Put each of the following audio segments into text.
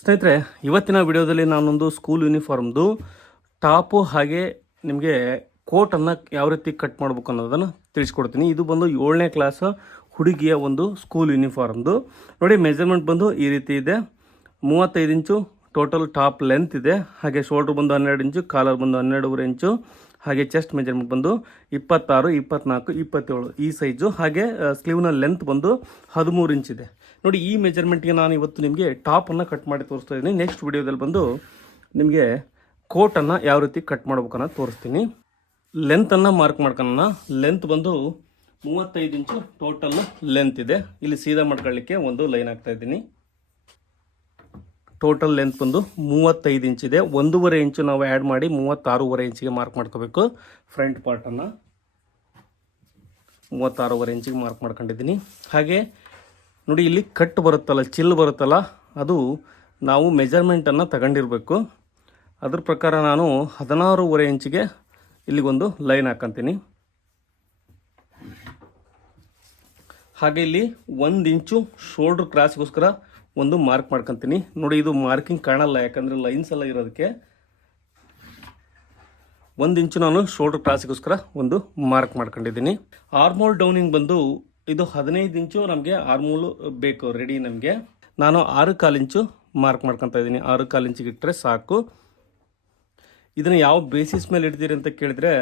ಸ್ನೇಹಿತರೆ, ಇವತ್ತಿನ ವಿಡಿಯೋದಲ್ಲಿ ನಾನೊಂದು ಸ್ಕೂಲ್ ಯೂನಿಫಾರ್ಮ್ದು ಟಾಪು ಹಾಗೆ ನಿಮಗೆ ಕೋಟನ್ನು ಯಾವ ರೀತಿ ಕಟ್ ಮಾಡ್ಬೇಕು ಅನ್ನೋದನ್ನು ತಿಳಿಸ್ಕೊಡ್ತೀನಿ. ಇದು ಬಂದು 7ನೇ ಕ್ಲಾಸ್ ಹುಡುಗಿಯ ಒಂದು ಸ್ಕೂಲ್ ಯೂನಿಫಾರ್ಮ್ದು. ನೋಡಿ, ಮೆಜರ್ಮೆಂಟ್ ಬಂದು ಈ ರೀತಿ ಇದೆ. 35 ಇಂಚು ಟೋಟಲ್ ಟಾಪ್ ಲೆಂತ್ ಇದೆ. ಹಾಗೆ ಶೋಲ್ಡ್ರ್ ಬಂದು 12 ಇಂಚು, ಕಾಲರ್ ಬಂದು 12.5 ಇಂಚು, ಹಾಗೆ ಚೆಸ್ಟ್ ಮೆಜರ್ಮೆಂಟ್ ಬಂದು 26, 24, 27 ಈ ಸೈಜು. ಹಾಗೆ ಸ್ಲೀವ್ನ ಲೆಂತ್ ಬಂದು 13 ಇಂಚಿದೆ. ನೋಡಿ, ಈ ಮೆಜರ್ಮೆಂಟ್ಗೆ ನಾನು ಇವತ್ತು ನಿಮಗೆ ಟಾಪನ್ನು ಕಟ್ ಮಾಡಿ ತೋರಿಸ್ತಾ ಇದ್ದೀನಿ. ನೆಕ್ಸ್ಟ್ ವಿಡಿಯೋದಲ್ಲಿ ಬಂದು ನಿಮಗೆ ಕೋಟನ್ನು ಯಾವ ರೀತಿ ಕಟ್ ಮಾಡ್ಬೇಕನ್ನ ತೋರಿಸ್ತೀನಿ. ಲೆಂತನ್ನು ಮಾರ್ಕ್ ಮಾಡ್ಕೊಳ್ಳೋಣ. ಲೆಂತ್ ಬಂದು 35 ಇಂಚು ಟೋಟಲ್ ಲೆಂತ್ ಇದೆ. ಇಲ್ಲಿ ಸೀದಾ ಮಾಡ್ಕೊಳ್ಳಿಕ್ಕೆ ಒಂದು ಲೈನ್ ಹಾಕ್ತಾ ಇದ್ದೀನಿ. ಟೋಟಲ್ ಲೆಂತ್ ಬಂದು 35 ಇಂಚಿದೆ. 1.5 ಇಂಚು ನಾವು ಆ್ಯಡ್ ಮಾಡಿ 36.5 ಇಂಚಿಗೆ ಮಾರ್ಕ್ ಮಾಡ್ಕೋಬೇಕು. ಫ್ರಂಟ್ ಪಾರ್ಟನ್ನು 36.5 ಇಂಚಿಗೆ ಮಾರ್ಕ್ ಮಾಡ್ಕೊಂಡಿದ್ದೀನಿ. ಹಾಗೆ ನೋಡಿ, ಇಲ್ಲಿ ಕಟ್ ಬರುತ್ತಲ್ಲ, ಚಿಲ್ ಬರುತ್ತಲ್ಲ, ಅದು ನಾವು ಮೆಜರ್ಮೆಂಟನ್ನು ತಗೊಂಡಿರಬೇಕು. ಅದ್ರ ಪ್ರಕಾರ ನಾನು 16.5 ಇಂಚಿಗೆ ಇಲ್ಲಿಗೊಂದು ಲೈನ್ ಹಾಕಂತೀನಿ. ಹಾಗೆ ಇಲ್ಲಿ 1 ಇಂಚು ಶೋಲ್ಡ್ರ್ ಕ್ರಾಸ್ಗೋಸ್ಕರ ಒಂದು ಮಾರ್ಕ್ ಮಾಡ್ಕೊತೀನಿ. ನೋಡಿ, ಇದು ಮಾರ್ಕಿಂಗ್ ಕಾಣಲ್ಲ, ಯಾಕಂದರೆ ಲೈನ್ಸ್ ಎಲ್ಲ ಇರೋದಕ್ಕೆ 1 ಇಂಚು ನಾನು ಶೋಲ್ಡ್ರ್ ಕ್ರಾಸ್ಗೋಸ್ಕರ ಒಂದು ಮಾರ್ಕ್ ಮಾಡ್ಕೊಂಡಿದ್ದೀನಿ. ಆರ್ಮೋಲ್ ಡೌನಿಂಗ್ ಬಂದು ಇದು 15 ಇಂಚು ನಮಗೆ ಆರ್ಮೋಲು ಬೇಕು ರೆಡಿ. ನಮಗೆ ನಾನು 6.25 ಇಂಚು ಮಾರ್ಕ್ ಮಾಡ್ಕೊತಾ ಇದ್ದೀನಿ. 6.25 ಇಂಚಿಗೆ ಇಟ್ಟರೆ ಸಾಕು. ಇದನ್ನು ಯಾವ ಬೇಸಿಸ್ ಮೇಲೆ ಇಡ್ತೀರಿ ಅಂತ ಕೇಳಿದರೆ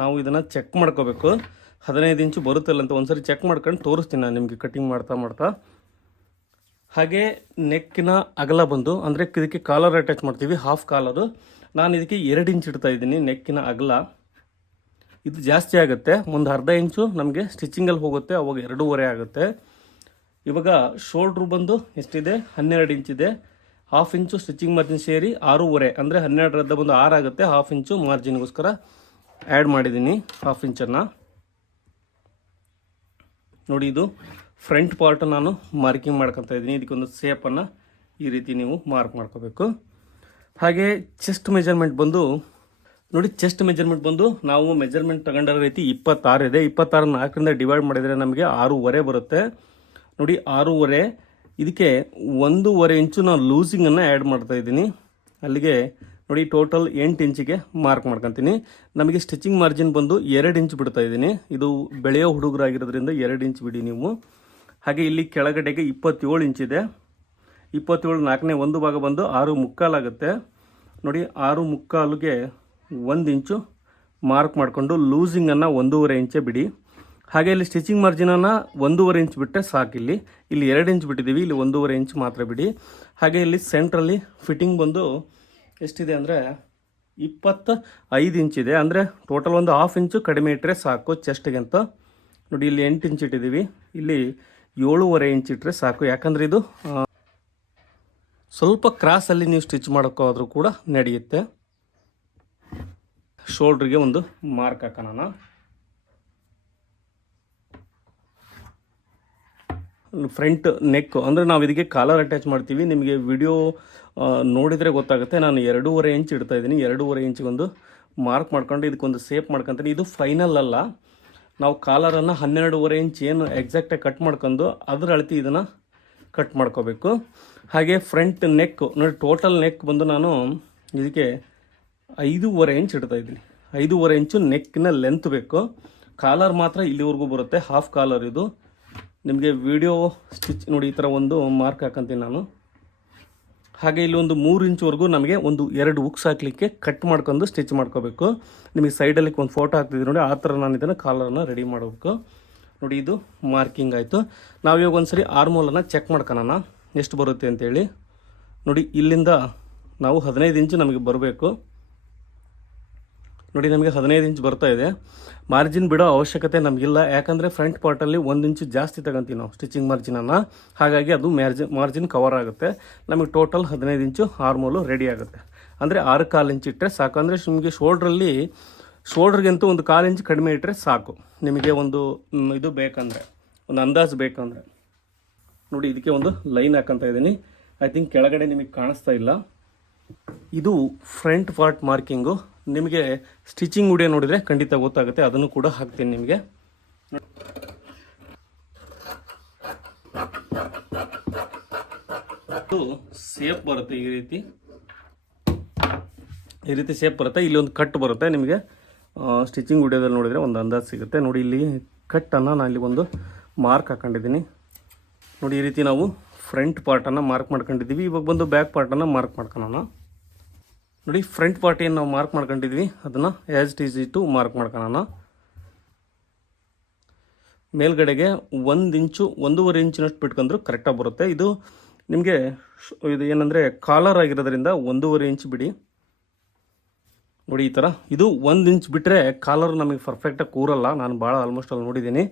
ನಾವು ಇದನ್ನು ಚೆಕ್ ಮಾಡ್ಕೋಬೇಕು. 15 ಇಂಚು ಬರುತ್ತಲ್ಲ ಅಂತ ಒಂದ್ಸರಿ ಚೆಕ್ ಮಾಡ್ಕೊಂಡು ತೋರಿಸ್ತೀನಿ ನಾನು ನಿಮಗೆ ಕಟಿಂಗ್ ಮಾಡ್ತಾ. ಹಾಗೆ ನೆಕ್ಕಿನ ಅಗಲ ಬಂದು, ಅಂದರೆ ಇದಕ್ಕೆ ಕಾಲರ್ ಅಟ್ಯಾಚ್ ಮಾಡ್ತೀವಿ, ಹಾಫ್ ಕಾಲರು. ನಾನು ಇದಕ್ಕೆ 2 ಇಂಚ್ ಇಡ್ತಾ ಇದ್ದೀನಿ. ನೆಕ್ಕಿನ ಅಗಲ ಇದು ಜಾಸ್ತಿ ಆಗುತ್ತೆ. ಒಂದು ಅರ್ಧ ಇಂಚು ನಮಗೆ ಸ್ಟಿಚಿಂಗಲ್ಲಿ ಹೋಗುತ್ತೆ, ಅವಾಗ 2.5 ಆಗುತ್ತೆ. ಇವಾಗ ಶೋಲ್ಡ್ರು ಬಂದು ಎಷ್ಟಿದೆ, 12 ಇಂಚಿದೆ. ಹಾಫ್ ಇಂಚು ಸ್ಟಿಚಿಂಗ್ ಮಾರ್ಜಿನ್ ಸೇರಿ 6.5, ಅಂದರೆ 12 ಬಂದು 6 ಆಗುತ್ತೆ. ಹಾಫ್ ಇಂಚು ಮಾರ್ಜಿನ್ಗೋಸ್ಕರ ಆ್ಯಡ್ ಮಾಡಿದ್ದೀನಿ ಹಾಫ್ ಇಂಚನ್ನು. ನೋಡಿ, ಇದು ಫ್ರಂಟ್ ಪಾರ್ಟ್ ನಾನು ಮಾರ್ಕಿಂಗ್ ಮಾಡ್ಕೊತಾ ಇದ್ದೀನಿ. ಇದಕ್ಕೊಂದು ಸೇಪನ್ನು ಈ ರೀತಿ ನೀವು ಮಾರ್ಕ್ ಮಾಡ್ಕೋಬೇಕು. ಹಾಗೆ ಚೆಸ್ಟ್ ಮೆಜರ್ಮೆಂಟ್ ಬಂದು ನೋಡಿ, ಚೆಸ್ಟ್ ಮೆಜರ್ಮೆಂಟ್ ಬಂದು ನಾವು ಮೆಜರ್ಮೆಂಟ್ ತಗೊಂಡಿರೋ ರೀತಿ 26 ಇದೆ. 26 4ರಿಂದ ಡಿವೈಡ್ ಮಾಡಿದರೆ ನಮಗೆ 6.5 ಬರುತ್ತೆ. ನೋಡಿ, 6.5 ಇದಕ್ಕೆ 1.5 ಇಂಚು ನಾನು ಲೂಸಿಂಗನ್ನು ಆ್ಯಡ್ ಮಾಡ್ತಾ ಇದ್ದೀನಿ. ಅಲ್ಲಿಗೆ ನೋಡಿ, ಟೋಟಲ್ 8 ಇಂಚಿಗೆ ಮಾರ್ಕ್ ಮಾಡ್ಕೊತೀನಿ. ನಮಗೆ ಸ್ಟಿಚಿಂಗ್ ಮಾರ್ಜಿನ್ ಬಂದು 2 ಇಂಚ್ ಬಿಡ್ತಾ ಇದ್ದೀನಿ. ಇದು ಬೆಳೆಯೋ ಹುಡುಗರಾಗಿರೋದ್ರಿಂದ 2 ಇಂಚ್ ಬಿಡಿ ನೀವು. ಹಾಗೆ ಇಲ್ಲಿ ಕೆಳಗಡೆಗೆ 27 ಇಂಚಿದೆ. 27 4ನೇ ಒಂದು ಭಾಗ ಬಂದು 6.25 ಆಗುತ್ತೆ. ನೋಡಿ, 6.25ಗೆ 1 ಇಂಚು ಮಾರ್ಕ್ ಮಾಡಿಕೊಂಡು ಲೂಸಿಂಗನ್ನು 1.5 ಇಂಚೇ ಬಿಡಿ. ಹಾಗೆ ಇಲ್ಲಿ ಸ್ಟಿಚಿಂಗ್ ಮಾರ್ಜಿನನ್ನು 1.5 ಇಂಚ್ ಬಿಟ್ಟರೆ ಸಾಕು. ಇಲ್ಲಿ 2 ಇಂಚ್ ಬಿಟ್ಟಿದ್ದೀವಿ, ಇಲ್ಲಿ 1.5 ಇಂಚ್ ಮಾತ್ರ ಬಿಡಿ. ಹಾಗೆ ಇಲ್ಲಿ ಸೆಂಟ್ರಲ್ಲಿ ಫಿಟ್ಟಿಂಗ್ ಬಂದು ಎಷ್ಟಿದೆ ಅಂದರೆ 25 ಇಂಚಿದೆ. ಅಂದರೆ ಟೋಟಲ್ ಒಂದು ಹಾಫ್ ಇಂಚು ಕಡಿಮೆ ಇಟ್ಟರೆ ಸಾಕು ಚೆಸ್ಟ್ಗೆ ಅಂತ. ನೋಡಿ, ಇಲ್ಲಿ 8 ಇಂಚ್ ಇಟ್ಟಿದ್ದೀವಿ, ಇಲ್ಲಿ 7.5 ಇಂಚ್ ಇಟ್ಟರೆ ಸಾಕು. ಯಾಕಂದರೆ ಇದು ಸ್ವಲ್ಪ ಕ್ರಾಸಲ್ಲಿ ನೀವು ಸ್ಟಿಚ್ ಮಾಡೋಕ್ಕಾದ್ರೂ ಕೂಡ ನಡೆಯುತ್ತೆ. ಶೋಲ್ಡ್ರಿಗೆ ಒಂದು ಮಾರ್ಕ್ ಹಾಕೋಣ. ಫ್ರಂಟ್ ನೆಕ್ ಅಂದರೆ ನಾವು ಇದಕ್ಕೆ ಕಾಲರ್ ಅಟ್ಯಾಚ್ ಮಾಡ್ತೀವಿ. ನಿಮಗೆ ವಿಡಿಯೋ ನೋಡಿದರೆ ಗೊತ್ತಾಗುತ್ತೆ. ನಾನು 2.5 ಇಂಚ್ ಇಡ್ತಾ ಇದ್ದೀನಿ. 2.5 ಇಂಚಿಗೆ ಒಂದು ಮಾರ್ಕ್ ಮಾಡ್ಕೊಂಡು ಇದಕ್ಕೊಂದು ಸೇಪ್ ಮಾಡ್ಕೊತೀನಿ. ಇದು ಫೈನಲ್ ಅಲ್ಲ, ನಾವು ಕಾಲರನ್ನು 12.5 ಇಂಚ್ ಏನು ಎಕ್ಸಾಕ್ಟಾಗಿ ಕಟ್ ಮಾಡ್ಕೊಂಡು ಅದ್ರ ಅಳತಿ ಇದನ್ನು ಕಟ್ ಮಾಡ್ಕೋಬೇಕು. ಹಾಗೆ ಫ್ರಂಟ್ ನೆಕ್ ನೋಡಿ, ಟೋಟಲ್ ನೆಕ್ ಬಂದು ನಾನು ಇದಕ್ಕೆ 5.5 ಇಂಚ್ ಇಡ್ತಾ ಇದ್ದೀನಿ. 5.5 ಇಂಚು ನೆಕ್ಕಿನ ಲೆಂತ್ ಬೇಕು. ಕಾಲರ್ ಮಾತ್ರ ಇಲ್ಲಿವರೆಗೂ ಬರುತ್ತೆ, ಹಾಫ್ ಕಾಲರ್ ಇದು. ನಿಮಗೆ ವಿಡಿಯೋ ಸ್ಟಿಚ್ ನೋಡಿ, ಈ ಥರ ಒಂದು ಮಾರ್ಕ್ ಹಾಕಂತೀನಿ ನಾನು. ಹಾಗೆ ಇಲ್ಲಿ ಒಂದು 3 ಇಂಚ್ವರೆಗೂ ನಮಗೆ ಒಂದು 2 ಹುಕ್ಸ್ ಹಾಕಲಿಕ್ಕೆ ಕಟ್ ಮಾಡ್ಕೊಂಡು ಸ್ಟಿಚ್ ಮಾಡ್ಕೋಬೇಕು. ನಿಮಗೆ ಸೈಡಲ್ಲಿ ಒಂದು ಫೋಟೋ ಹಾಕ್ತಿದ್ದೀನಿ ನೋಡಿ, ಆ ಥರ ನಾನು ಇದನ್ನು ಕಾಲರನ್ನು ರೆಡಿ ಮಾಡಬೇಕು. ನೋಡಿ, ಇದು ಮಾರ್ಕಿಂಗ್ ಆಯಿತು. ನಾವು ಇವಾಗ ಒಂದು ಸರಿ ಆರ್ಮೋಲನ್ನು ಚೆಕ್ ಮಾಡ್ಕೊಳ್ಳೋಣ ಎಷ್ಟು ಬರುತ್ತೆ ಅಂತೇಳಿ. ನೋಡಿ, ಇಲ್ಲಿಂದ ನಾವು 15 ಇಂಚು ನಮಗೆ ಬರಬೇಕು. ನೋಡಿ, ನಮಗೆ 15 ಇಂಚ್ ಬರ್ತಾ ಇದೆ. ಮಾರ್ಜಿನ್ ಬಿಡೋ ಅವಶ್ಯಕತೆ ನಮಗಿಲ್ಲ, ಯಾಕಂದರೆ ಫ್ರಂಟ್ ಪಾರ್ಟಲ್ಲಿ 1 ಇಂಚು ಜಾಸ್ತಿ ತಗೊಂತೀವಿ ನಾವು ಸ್ಟಿಚಿಂಗ್ ಮಾರ್ಜಿನನ್ನು. ಹಾಗಾಗಿ ಅದು ಮಾರ್ಜಿನ್ ಕವರ್ ಆಗುತ್ತೆ. ನಮಗೆ ಟೋಟಲ್ 15 ಇಂಚು ಆರ್ಮೋಲು ರೆಡಿ ಆಗುತ್ತೆ. ಅಂದರೆ 6.25 ಇಂಚ್ ಇಟ್ಟರೆ ಸಾಕು. ಅಂದರೆ ನಿಮಗೆ ಶೋಲ್ಡ್ರಿಗಿಂತ ಒಂದು 1/4 ಇಂಚ್ ಕಡಿಮೆ ಇಟ್ಟರೆ ಸಾಕು. ನಿಮಗೆ ಒಂದು ಇದು ಬೇಕಂದರೆ, ಒಂದು ಅಂದಾಜು ಬೇಕಂದರೆ. ನೋಡಿ, ಇದಕ್ಕೆ ಒಂದು ಲೈನ್ ಹಾಕಂತ ಇದ್ದೀನಿ. ಐ ಥಿಂಕ್ ಕೆಳಗಡೆ ನಿಮಗೆ ಕಾಣಿಸ್ತಾ ಇಲ್ಲ. ಇದು ಫ್ರಂಟ್ ಪಾರ್ಟ್ ಮಾರ್ಕಿಂಗು. ನಿಮಗೆ ಸ್ಟಿಚಿಂಗ್ ವಿಡಿಯೋ ನೋಡಿದರೆ ಖಂಡಿತ ಗೊತ್ತಾಗುತ್ತೆ, ಅದನ್ನು ಕೂಡ ಹಾಕ್ತೀನಿ ನಿಮಗೆ. ಬಂದು ಸೇಪ್ ಬರುತ್ತೆ ಈ ರೀತಿ ಸೇಪ್ ಬರುತ್ತೆ. ಇಲ್ಲಿ ಒಂದು ಕಟ್ ಬರುತ್ತೆ. ನಿಮಗೆ ಸ್ಟಿಚಿಂಗ್ ವಿಡಿಯೋದಲ್ಲಿ ನೋಡಿದರೆ ಒಂದು ಅಂದಾಜು ಸಿಗುತ್ತೆ. ನೋಡಿ ಇಲ್ಲಿ ಕಟ್ಟನ್ನು ನಾನು ಇಲ್ಲಿ ಒಂದು ಮಾರ್ಕ್ ಹಾಕೊಂಡಿದ್ದೀನಿ. ನೋಡಿ ಈ ರೀತಿ ನಾವು ಫ್ರಂಟ್ ಪಾರ್ಟನ್ನು ಮಾರ್ಕ್ ಮಾಡ್ಕೊಂಡಿದ್ದೀವಿ. ಇವಾಗ ಬಂದು ಬ್ಯಾಕ್ ಪಾರ್ಟನ್ನು ಮಾರ್ಕ್ ಮಾಡ್ಕೊಳ್ಳೋಣ. ನೋಡಿ ಫ್ರಂಟ್ ಪಾರ್ಟ್ ಏನು ನಾವು ಮಾರ್ಕ್ ಮಾಡ್ಕೊಂಡಿದ್ವಿ ಅದನ್ನು ಆ್ಯಸ್ ಇಟ್ ಈಸ್ ಟು ಮಾರ್ಕ್ ಮಾಡ್ಕೊಳ್ಳೋಣ. ಮೇಲ್ಗಡೆಗೆ 1 ಇಂಚು 1.5 ಇಂಚಿನಷ್ಟು ಬಿಟ್ಕೊಂಡ್ರು ಕರೆಕ್ಟಾಗಿ ಬರುತ್ತೆ. ಇದು ನಿಮಗೆ ಇದು ಏನಂದರೆ ಕಾಲರ್ ಆಗಿರೋದ್ರಿಂದ 1.5 ಇಂಚ್ ಬಿಡಿ. ನೋಡಿ ಈ ಥರ ಇದು 1 ಇಂಚ್ ಬಿಟ್ಟರೆ ಕಾಲರ್ ನಮಗೆ ಪರ್ಫೆಕ್ಟಾಗಿ ಕೂರಲ್ಲ. ನಾನು ಭಾಳ ಆಲ್ಮೋಸ್ಟ್ ಅಲ್ಲಿ ನೋಡಿದ್ದೀನಿ.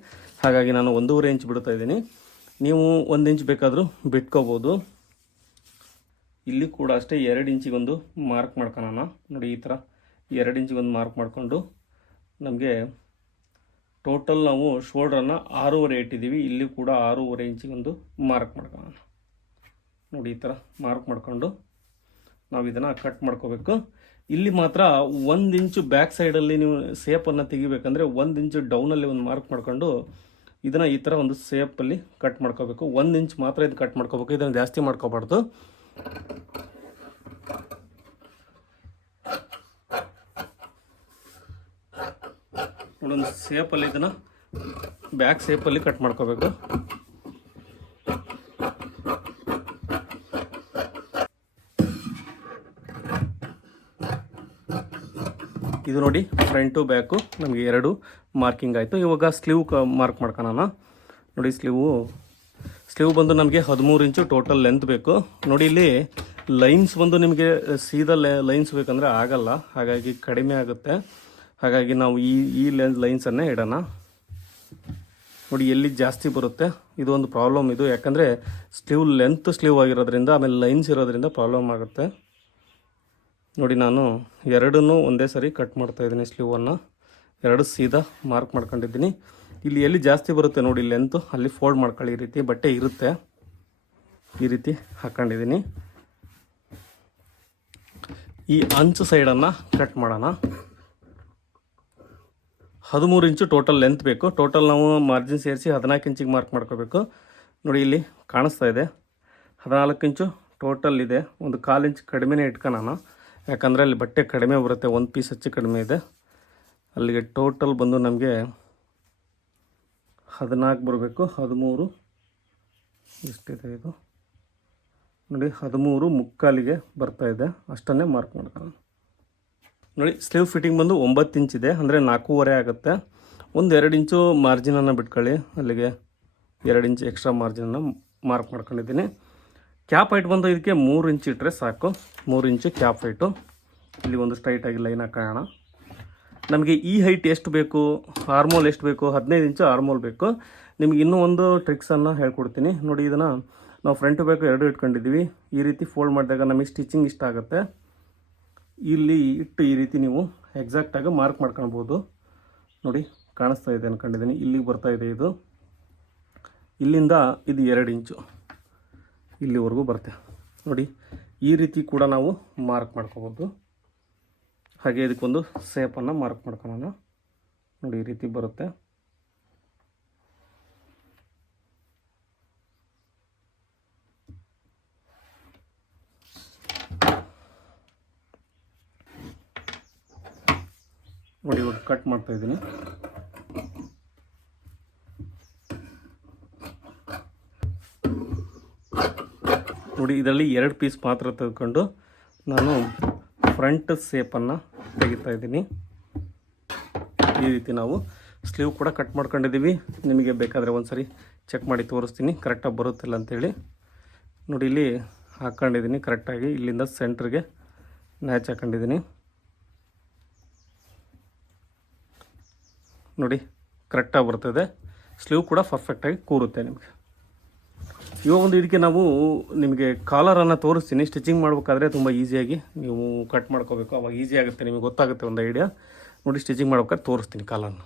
ಹಾಗಾಗಿ ನಾನು 1.5 ಇಂಚ್ ಬಿಡ್ತಾ ಇದ್ದೀನಿ. ನೀವು 1 ಇಂಚ್ ಬೇಕಾದರೂ ಬಿಟ್ಕೋಬೋದು. ಇಲ್ಲಿ ಕೂಡ ಅಷ್ಟೇ 2 ಇಂಚಿಗೊಂದು ಮಾರ್ಕ್ ಮಾಡ್ಕೊಳ್ಳೋಣ. ನೋಡಿ ಈ ಥರ 2 ಇಂಚಿಗೊಂದು ಮಾರ್ಕ್ ಮಾಡಿಕೊಂಡು ನಮಗೆ ಟೋಟಲ್ ನಾವು ಶೋಲ್ಡ್ರನ್ನು 6.5 ಇಟ್ಟಿದ್ದೀವಿ. ಇಲ್ಲಿ ಕೂಡ 6.5 ಇಂಚಿಗೊಂದು ಮಾರ್ಕ್ ಮಾಡ್ಕೊಳ್ಳೋಣ. ನೋಡಿ ಈ ಥರ ಮಾರ್ಕ್ ಮಾಡಿಕೊಂಡು ನಾವು ಇದನ್ನು ಕಟ್ ಮಾಡ್ಕೋಬೇಕು. ಇಲ್ಲಿ ಮಾತ್ರ 1 ಇಂಚು ಬ್ಯಾಕ್ ಸೈಡಲ್ಲಿ ನೀವು ಸೇಪನ್ನು ತೆಗಿಬೇಕಂದ್ರೆ 1 ಇಂಚು ಡೌನಲ್ಲಿ ಒಂದು ಮಾರ್ಕ್ ಮಾಡ್ಕೊಂಡು ಇದನ್ನು ಈ ಥರ ಒಂದು ಸೇಪಲ್ಲಿ ಕಟ್ ಮಾಡ್ಕೋಬೇಕು. 1 ಇಂಚ್ ಮಾತ್ರ ಇದು ಕಟ್ ಮಾಡ್ಕೋಬೇಕು. ಇದನ್ನು ಜಾಸ್ತಿ ಮಾಡ್ಕೋಬಾರ್ದು. ಒಂದು ಸೇಪಲ್ಲಿ ಇದನ್ನು ಬ್ಯಾಕ್ ಸೇಪಲ್ಲಿ ಕಟ್ ಮಾಡ್ಕೋಬೇಕು. ಇದು ನೋಡಿ ಫ್ರಂಟು ಬ್ಯಾಕು ನಮಗೆ 2 ಮಾರ್ಕಿಂಗ್ ಆಯಿತು. ಇವಾಗ ಸ್ಲೀವ್ ಮಾರ್ಕ್ ಮಾಡ್ಕೊಳ್ಳೋಣ. ನೋಡಿ ಸ್ಲೀವ್ ಬಂದು ನಮಗೆ 13 ಇಂಚು ಟೋಟಲ್ ಲೆಂತ್ ಬೇಕು. ನೋಡಿ ಇಲ್ಲಿ ಲೈನ್ಸ್ ಬಂದು ನಿಮಗೆ ಸೀದಾ ಲೈನ್ಸ್ ಬೇಕಂದರೆ ಆಗಲ್ಲ, ಹಾಗಾಗಿ ಕಡಿಮೆ ಆಗುತ್ತೆ. ಹಾಗಾಗಿ ನಾವು ಈ ಲೈನ್ಸನ್ನೇ ಇಡೋಣ. ನೋಡಿ ಎಲ್ಲಿ ಜಾಸ್ತಿ ಬರುತ್ತೆ ಇದು ಒಂದು ಪ್ರಾಬ್ಲಮ್ ಇದು. ಯಾಕಂದರೆ ಸ್ಲೀವ್ ಆಗಿರೋದ್ರಿಂದ ಆಮೇಲೆ ಲೈನ್ಸ್ ಇರೋದ್ರಿಂದ ಪ್ರಾಬ್ಲಮ್ ಆಗುತ್ತೆ. ನೋಡಿ ನಾನು 2 ಒಂದೇ ಸರಿ ಕಟ್ ಮಾಡ್ತಾಯಿದ್ದೀನಿ. ಸ್ಲೀವನ್ನು 2 ಸೀದಾ ಮಾರ್ಕ್ ಮಾಡ್ಕೊಂಡಿದ್ದೀನಿ. ಇಲ್ಲಿ ಎಲ್ಲಿ ಜಾಸ್ತಿ ಬರುತ್ತೆ ನೋಡಿ ಲೆಂತು ಅಲ್ಲಿ ಫೋಲ್ಡ್ ಮಾಡ್ಕೊಳ್ಳಿ. ಈ ರೀತಿ ಬಟ್ಟೆ ಇರುತ್ತೆ ಈ ರೀತಿ ಹಾಕ್ಕೊಂಡಿದ್ದೀನಿ. ಈ ಅಂಚು ಸೈಡನ್ನು ಕಟ್ ಮಾಡೋಣ. 13 ಇಂಚು ಟೋಟಲ್ ಲೆಂತ್ ಬೇಕು. ಟೋಟಲ್ ನಾವು ಮಾರ್ಜಿನ್ ಸೇರಿಸಿ 14 ಇಂಚಿಗೆ ಮಾರ್ಕ್ ಮಾಡ್ಕೋಬೇಕು. ನೋಡಿ ಇಲ್ಲಿ ಕಾಣಿಸ್ತಾ ಇದೆ 14 ಇಂಚು ಟೋಟಲ್ ಇದೆ. ಒಂದು 1/4 ಇಂಚ್ ಕಡಿಮೆನೇ ಇಟ್ಕೊಳ್ಳೋಣ. ಯಾಕಂದರೆ ಅಲ್ಲಿ ಬಟ್ಟೆ ಕಡಿಮೆ ಬರುತ್ತೆ, 1 ಪೀಸ್ ಹೆಚ್ಚು ಕಡಿಮೆ ಇದೆ. ಅಲ್ಲಿಗೆ ಟೋಟಲ್ ಬಂದು ನಮಗೆ 14 ಬರಬೇಕು. 13 ಎಷ್ಟಿದೆ ಇದು ನೋಡಿ 13.75 ಬರ್ತಾ ಇದೆ. ಅಷ್ಟನ್ನೇ ಮಾರ್ಕ್ ಮಾಡ್ಕೊಳ್ಳೋಣ. ನೋಡಿ ಸ್ಲೀವ್ ಫಿಟ್ಟಿಂಗ್ ಬಂದು 9 ಇಂಚಿದೆ, ಅಂದರೆ 4.5 ಆಗುತ್ತೆ. ಒಂದು 2 ಇಂಚು ಮಾರ್ಜಿನನ್ನು ಬಿಟ್ಕೊಳ್ಳಿ. ಅಲ್ಲಿಗೆ 2 ಇಂಚ್ ಎಕ್ಸ್ಟ್ರಾ ಮಾರ್ಜಿನನ್ನು ಮಾರ್ಕ್ ಮಾಡ್ಕೊಂಡಿದ್ದೀನಿ. ಕ್ಯಾಪ್ ಹೈಟ್ ಬಂದು ಇದಕ್ಕೆ 3 ಇಂಚ್ ಇಟ್ಟರೆ ಸಾಕು. 3 ಇಂಚು ಕ್ಯಾಪ್ ಹೈಟು. ಇಲ್ಲಿ ಒಂದು ಸ್ಟ್ರೈಟಾಗಿ ಲೈನ್ ಹಾಕೋಣ. ನಮಗೆ ಈ ಹೈಟ್ ಎಷ್ಟು ಬೇಕು, ಆರ್ಮೋಲ್ ಎಷ್ಟು ಬೇಕು, 15 ಇಂಚು ಆರ್ಮೋಲ್ ಬೇಕು. ನಿಮಗೆ ಇನ್ನೂ ಒಂದು ಟ್ರಿಕ್ಸನ್ನು ಹೇಳ್ಕೊಡ್ತೀನಿ. ನೋಡಿ ಇದನ್ನು ನಾವು ಫ್ರಂಟ್ ಬೇಕು 2 ಇಟ್ಕೊಂಡಿದ್ದೀವಿ. ಈ ರೀತಿ ಫೋಲ್ಡ್ ಮಾಡಿದಾಗ ನಮಗೆ ಸ್ಟಿಚಿಂಗ್ ಇಷ್ಟ ಆಗುತ್ತೆ. ಇಲ್ಲಿ ಇಟ್ಟು ಈ ರೀತಿ ನೀವು ಎಕ್ಸಾಕ್ಟಾಗಿ ಮಾರ್ಕ್ ಮಾಡ್ಕೊಳ್ಬೋದು. ನೋಡಿ ಕಾಣಿಸ್ತಾ ಇದೆ ಅಂದ್ಕೊಂಡಿದ್ದೀನಿ. ಇಲ್ಲಿಗೆ ಬರ್ತಾ ಇದೆ ಇದು. ಇಲ್ಲಿಂದ ಇದು 2 ಇಂಚು ಇಲ್ಲಿವರೆಗೂ ಬರುತ್ತೆ. ನೋಡಿ ಈ ರೀತಿ ಕೂಡ ನಾವು ಮಾರ್ಕ್ ಮಾಡ್ಕೋಬೋದು. ಹಾಗೆ ಇದಕ್ಕೊಂದು ಸೇಪನ್ನು ಮಾರ್ಕ್ ಮಾಡ್ಕೊಳ್ಳೋಣ. ನೋಡಿ ಈ ರೀತಿ ಬರುತ್ತೆ. ನೋಡಿ ಇವಾಗ ಕಟ್ ಮಾಡ್ತಾ ಇದ್ದೀನಿ. ನೋಡಿ ಇದರಲ್ಲಿ 2 ಪೀಸ್ ಮಾತ್ರ ತೆಗೆದುಕೊಂಡು ನಾನು ಫ್ರಂಟ್ ಸೇಪನ್ನು ತೆಗಿತಾ ಇದ್ದೀನಿ. ಈ ರೀತಿ ನಾವು ಸ್ಲೀವ್ ಕೂಡ ಕಟ್ ಮಾಡ್ಕೊಂಡಿದ್ದೀವಿ. ನಿಮಗೆ ಬೇಕಾದರೆ ಒಂದು ಸರಿ ಚೆಕ್ ಮಾಡಿ ತೋರಿಸ್ತೀನಿ ಕರೆಕ್ಟಾಗಿ ಬರುತ್ತಿಲ್ಲ ಅಂಥೇಳಿ. ನೋಡಿ ಇಲ್ಲಿ ಹಾಕ್ಕೊಂಡಿದ್ದೀನಿ ಕರೆಕ್ಟಾಗಿ. ಇಲ್ಲಿಂದ ಸೆಂಟ್ರಿಗೆ ನ್ಯಾಚ್ ಹಾಕ್ಕೊಂಡಿದ್ದೀನಿ. ನೋಡಿ ಕರೆಕ್ಟಾಗಿ ಬರ್ತದೆ. ಸ್ಲೀವ್ ಕೂಡ ಪರ್ಫೆಕ್ಟಾಗಿ ಕೂರುತ್ತೆ ನಿಮಗೆ. ಇವಾಗ ಒಂದು ಇದಕ್ಕೆ ನಾವು ನಿಮಗೆ ಕಾಲರನ್ನು ತೋರಿಸ್ತೀನಿ. ಸ್ಟಿಚಿಂಗ್ ಮಾಡಬೇಕಾದ್ರೆ ತುಂಬ ಈಸಿಯಾಗಿ ನೀವು ಕಟ್ ಮಾಡ್ಕೋಬೇಕು. ಅವಾಗ ಈಸಿ ಆಗುತ್ತೆ, ನಿಮಗೆ ಗೊತ್ತಾಗುತ್ತೆ ಒಂದು ಐಡಿಯಾ. ನೋಡಿ ಸ್ಟಿಚಿಂಗ್ ಮಾಡ್ಬೇಕಾದ್ರೆ ತೋರಿಸ್ತೀನಿ ಕಾಲರ್ನ.